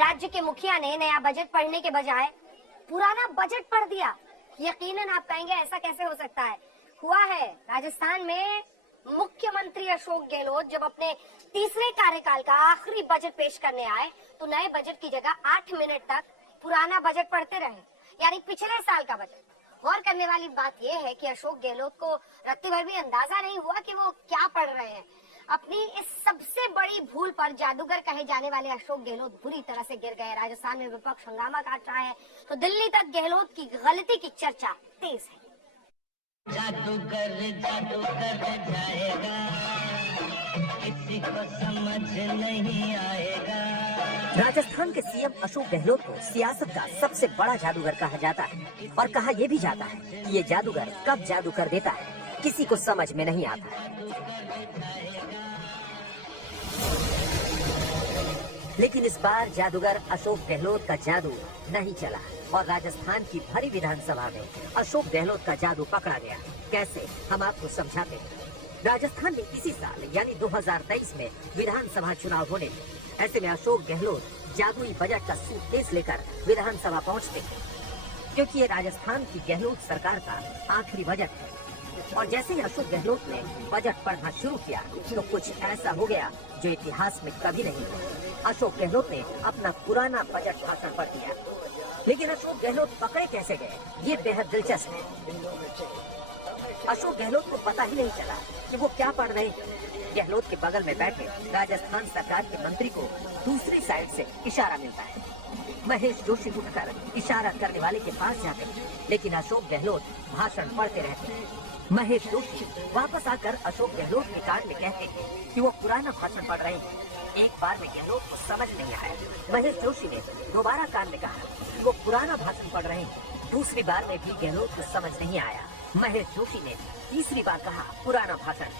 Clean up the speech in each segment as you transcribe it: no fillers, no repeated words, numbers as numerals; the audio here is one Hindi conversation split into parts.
राज्य के मुखिया ने नया बजट पढ़ने के बजाय पुराना बजट पढ़ दिया। यकीनन आप कहेंगे ऐसा कैसे हो सकता है। हुआ है राजस्थान में मुख्यमंत्री अशोक गहलोत जब अपने तीसरे कार्यकाल का आखिरी बजट पेश करने आए तो नए बजट की जगह 8 मिनट तक पुराना बजट पढ़ते रहे, यानी पिछले साल का बजट। गौर करने वाली बात यह है कि अशोक गहलोत को रत्ती भर भी अंदाजा नहीं हुआ कि वो क्या पढ़ रहे हैं। अपनी इस सबसे बड़ी भूल पर जादूगर कहे जाने वाले अशोक गहलोत बुरी तरह से गिर गए। राजस्थान में विपक्ष हंगामा काट रहा है तो दिल्ली तक गहलोत की गलती की चर्चा तेज है। जादूगर जाएगा, किसी को समझ नहीं आएगा। राजस्थान के सीएम अशोक गहलोत को सियासत का सबसे बड़ा जादूगर कहा जाता है और कहा यह भी जाता है कि ये जादूगर कब जादू कर देता है किसी को समझ में नहीं आता। लेकिन इस बार जादूगर अशोक गहलोत का जादू नहीं चला और राजस्थान की भरी विधानसभा में अशोक गहलोत का जादू पकड़ा गया। कैसे, हम आपको समझाते हैं। राजस्थान में इसी साल यानी 2023 में विधानसभा चुनाव होने थे। ऐसे में अशोक गहलोत जादुई बजट का सूटकेस लेकर विधानसभा पहुंचते हैं, क्योंकि ये राजस्थान की गहलोत सरकार का आखिरी बजट है। और जैसे ही अशोक गहलोत ने बजट पढ़ना शुरू किया तो कुछ ऐसा हो गया जो इतिहास में कभी नहीं हुआ। अशोक गहलोत ने अपना पुराना बजट भाषण पढ़ दिया। लेकिन अशोक गहलोत पकड़े कैसे गए, ये बेहद दिलचस्प है। अशोक गहलोत को पता ही नहीं चला कि वो क्या पढ़ रहे हैं। गहलोत के बगल में बैठे राजस्थान सरकार के मंत्री को दूसरी साइड से इशारा मिलता है। महेश जोशी उठकर इशारा करने वाले के पास जाते हैं, लेकिन अशोक गहलोत भाषण पढ़ते रहते हैं। महेश जोशी वापस आकर अशोक गहलोत के कान में कहते हैं कि वो पुराना भाषण पढ़ रहे हैं। एक बार में गहलोत को समझ नहीं आया। महेश जोशी ने दोबारा कान में कहा कि वो पुराना भाषण पढ़ रहे हैं। दूसरी बार में भी गहलोत को समझ नहीं आया। महेश जोशी ने तीसरी बार कहा पुराना भाषण।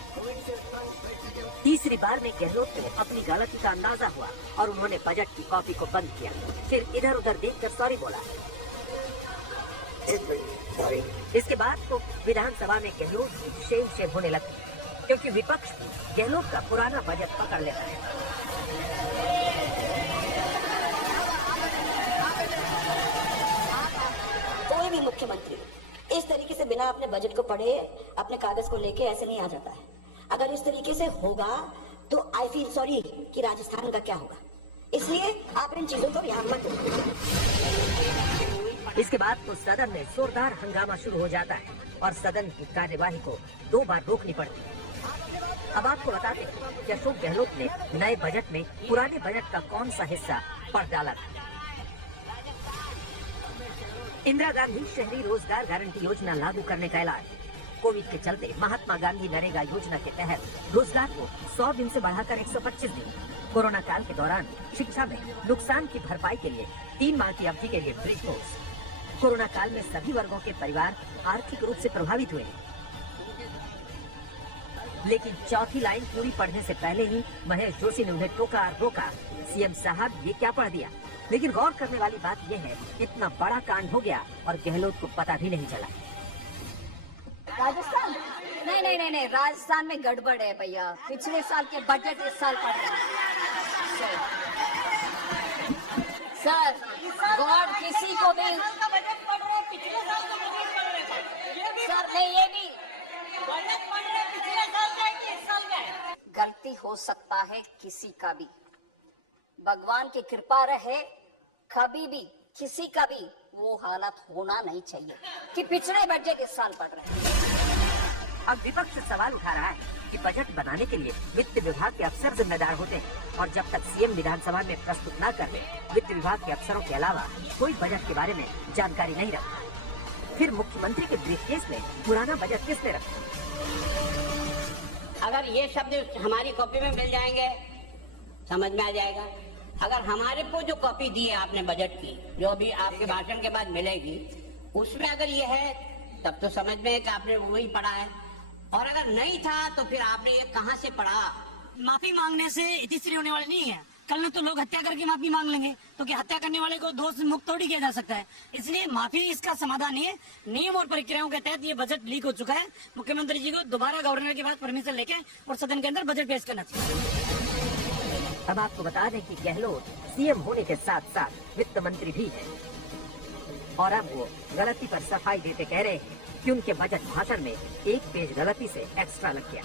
तीसरी बार में गहलोत को अपनी गलती का अंदाजा हुआ और उन्होंने बजट की कॉपी को बंद किया। फिर इधर उधर देखकर सॉरी बोला। इसके बाद तो विधानसभा में गहलोत की शेम होने लगी, क्योंकि विपक्ष भी गहलोत का पुराना बजट पकड़ लेता है। कोई भी मुख्यमंत्री इस तरीके से बिना अपने बजट को पढ़े अपने कागज को लेके ऐसे नहीं आ जाता है। अगर इस तरीके से होगा तो आई फील सॉरी कि राजस्थान का क्या होगा। इसलिए आप इन चीजों को ध्यान मत रखिए। इसके बाद तो सदन में जोरदार हंगामा शुरू हो जाता है और सदन की कार्यवाही को 2 बार रोकनी पड़ती है। अब आपको बताते हैं कि अशोक गहलोत ने नए बजट में पुराने बजट का कौन सा हिस्सा पढ़ डाला था। इंदिरा गांधी शहरी रोजगार गारंटी योजना लागू करने का ऐलान। कोविड के चलते महात्मा गांधी नरेगा योजना के तहत रोजगार को 100 दिन से बढ़ाकर 125 दिन। कोरोना काल के दौरान शिक्षा में नुकसान की भरपाई के लिए 3 माह की अवधि के लिए ब्रिज कोर्स। कोरोना काल में सभी वर्गों के परिवार आर्थिक रूप से प्रभावित हुए, लेकिन चौथी लाइन पूरी पढ़ने से पहले ही महेश जोशी ने उन्हें टोका रोका। सीएम साहब ये क्या पढ़ दिया। लेकिन गौर करने वाली बात यह है, इतना बड़ा कांड हो गया और गहलोत को पता भी नहीं चला। राजस्थान नहीं, राजस्थान में गड़बड़ है भैया। पिछले साल के बजट इस साल पढ़ रहे हैं सर। गॉड किसी को भी सर नहीं, ये भी गलती हो सकता है किसी का भी। भगवान की कृपा रहे, कभी भी किसी का भी वो हालत होना नहीं चाहिए कि पिछले बजट इस साल पढ़ रहे हैं। अब विपक्ष सवाल उठा रहा है कि बजट बनाने के लिए वित्त विभाग के अफसर जिम्मेदार होते हैं और जब तक सीएम विधानसभा में प्रस्तुत न कर ले, वित्त विभाग के अफसरों के अलावा कोई बजट के बारे में जानकारी नहीं रखता। फिर मुख्यमंत्री के ब्रीफकेस में पुराना बजट किसने रखा। अगर ये शब्द हमारी कॉपी में मिल जाएंगे समझ में आ जाएगा। अगर हमारे को जो कॉपी दी है आपने बजट की, जो अभी आपके भाषण के बाद मिलेगी, उसमें अगर ये है तब तो समझ में है कि आपने वही पढ़ा है। और अगर नहीं था तो फिर आपने ये कहां से पढ़ा। माफी मांगने से इतिश्री होने वाली नहीं है। कल में तो लोग हत्या करके माफी मांग लेंगे, तो क्या हत्या करने वाले को दोष मुक्त थोड़ी किया जा सकता है। इसलिए माफी इसका समाधान नहीं है। नियम और प्रक्रियाओं के तहत ये बजट लीक हो चुका है। मुख्यमंत्री जी को दोबारा गवर्नर के पास परमिशन लेके और सदन के अंदर बजट पेश करना चाहिए। हम आपको बता दें कि गहलोत सीएम होने के साथ साथ वित्त मंत्री भी हैं और अब वो गलती पर सफाई देते कह रहे हैं कि उनके बजट भाषण में एक पेज गलती से एक्स्ट्रा लग गया।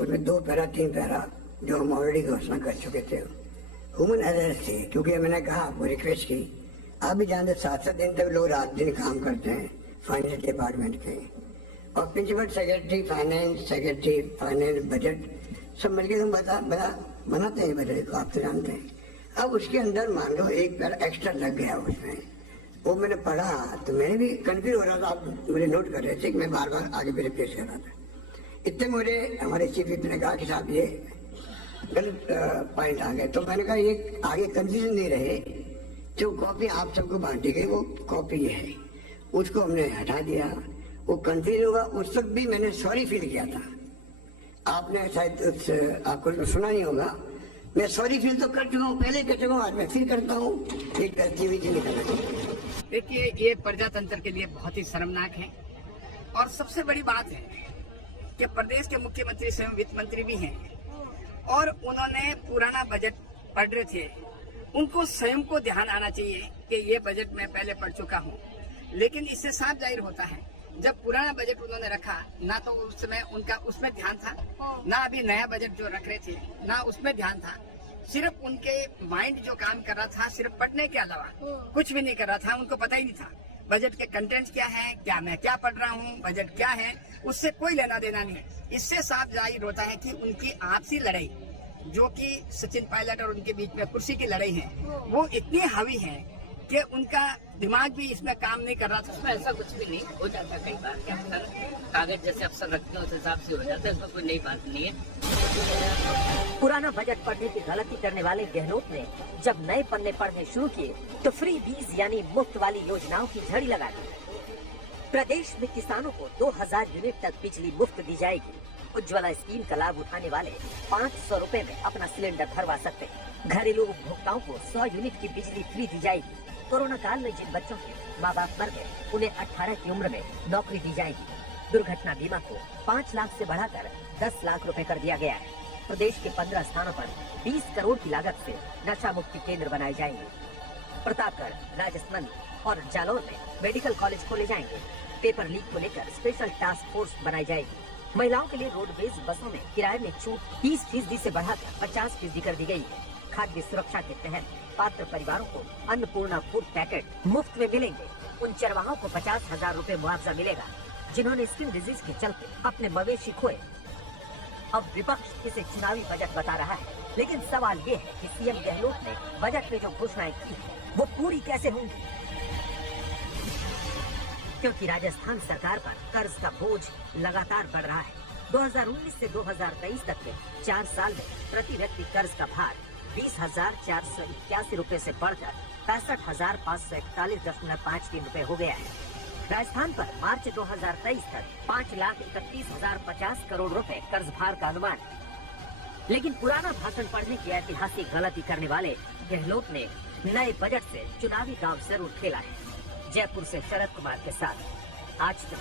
उसमें 2 पैरा 3 पैरा जो हम ऑलरेडी घोषणा कर चुके थे ह्यूमन एरर थे, क्योंकि मैंने कहा आपको रिक्वेस्ट की, आप भी जानते 7-7 दिन तक लोग रात दिन काम करते हैं फाइनेंस डिपार्टमेंट के, और प्रिंसिपल सेक्रेटरी फाइनेंस बजट सब मिलकर हम बनाते हैं बजट को, आप तो जानते हैं। अब उसके अंदर मान लो एक पैरा एक्स्ट्रा लग गया उसमें, वो मैंने पढ़ा तो मैंने भी कंफ्यूज हो रहा था, आप मुझे नोट कर रहे थे कि मैं बार बार आगे भी रिप्लेस कर रहा था। इतने मुझे हमारे चीफ विप ने कहा कि साहब ये गलत पॉइंट आ गए, तो मैंने कहा ये आगे कंफ्यूजन नहीं रहे, जो कॉपी आप सबको बांटी गई वो कॉपी है, उसको हमने हटा दिया। वो कंफ्यूज होगा, उस वक्त भी मैंने सॉरी फील किया था, आपने शायद आपको सुना नहीं होगा, मैं सॉरी फील तो कर चुका हूँ, पहले कर चुका हूँ, आज मैं फिर करता हूँ, एक गलती हुई थी निकलना चाहिए। देखिए ये प्रजातंत्र के लिए बहुत ही शर्मनाक है, और सबसे बड़ी बात है कि प्रदेश के मुख्यमंत्री स्वयं वित्त मंत्री भी हैं और उन्होंने पुराना बजट पढ़ रहे थे, उनको स्वयं को ध्यान आना चाहिए कि ये बजट मैं पहले पढ़ चुका हूँ। लेकिन इससे साफ जाहिर होता है जब पुराना बजट उन्होंने रखा ना तो उस समय उनका उसमें ध्यान था, ना अभी नया बजट जो रख रहे थे ना उसमें ध्यान था, सिर्फ उनके माइंड जो काम कर रहा था सिर्फ पढ़ने के अलावा कुछ भी नहीं कर रहा था, उनको पता ही नहीं था बजट के कंटेंट क्या है, क्या मैं क्या पढ़ रहा हूँ, बजट क्या है, उससे कोई लेना देना नहीं है। इससे साफ जाहिर होता है कि उनकी आपसी लड़ाई जो कि सचिन पायलट और उनके बीच में कुर्सी की लड़ाई है वो इतनी हावी है कि उनका दिमाग भी इसमें काम नहीं कर रहा था। उसमें ऐसा कुछ भी नहीं हो जाता, कई बार क्या अफसर कागज जैसे अफसर रखते हैं उस हिसाब से हो जाता है, उसमें कोई नई बात नहीं है। पुराना बजट पढ़ने की गलती करने वाले गहलोत ने जब नए पन्ने पढ़ने शुरू किए तो फ्री बीज यानी मुफ्त वाली योजनाओं की झड़ी लगा दी। प्रदेश में किसानों को 2000 यूनिट तक बिजली मुफ्त दी जाएगी। उज्ज्वला स्कीम का लाभ उठाने वाले 500 रुपए में अपना सिलेंडर भरवा सकते हैं। घरेलू उपभोक्ताओं को 100 यूनिट की बिजली फ्री दी जाएगी। कोरोना काल में जिन बच्चों के माँ बाप मर गए उन्हें 18 की उम्र में नौकरी दी जाएगी। दुर्घटना बीमा को 5 लाख से बढ़ाकर 10 लाख रुपए कर दिया गया है। प्रदेश के 15 स्थानों पर 20 करोड़ की लागत से नशा मुक्ति केंद्र बनाए जाएंगे। प्रतापगढ़, राजस्थान और जालौर में मेडिकल कॉलेज खोले जाएंगे। पेपर लीक को लेकर स्पेशल टास्क फोर्स बनाई जाएगी। महिलाओं के लिए रोडवेज बसों में किराए में छूट 30% से बढ़ाकर 50% कर दी गई है। खाद्य सुरक्षा के तहत पात्र परिवारों को अन्नपूर्णा फूड पैकेट मुफ्त में मिलेंगे। उन चरवाहों को 50,000 रुपए मुआवजा मिलेगा जिन्होंने स्किन डिजीज के चलते अपने मवेशी खोए। अब विपक्ष इसे चुनावी बजट बता रहा है, लेकिन सवाल ये है कि सीएम गहलोत ने बजट में जो घोषणाएं की वो पूरी कैसे होंगी, क्योंकि राजस्थान सरकार पर कर्ज का बोझ लगातार बढ़ रहा है। 2019 से 2023 तक के 4 साल में प्रति व्यक्ति कर्ज का भार 20,481 रुपए से बढ़कर 65,541.53 रुपए हो गया है। राजस्थान पर मार्च 2023 तक 5,31,050 करोड़ रुपए कर्ज भार का अनुमान है। लेकिन पुराना भाषण पढ़ने की ऐतिहासिक गलती करने वाले गहलोत ने नए बजट से चुनावी दांव जरूर खेला है। जयपुर से शरद कुमार के साथ आज तक।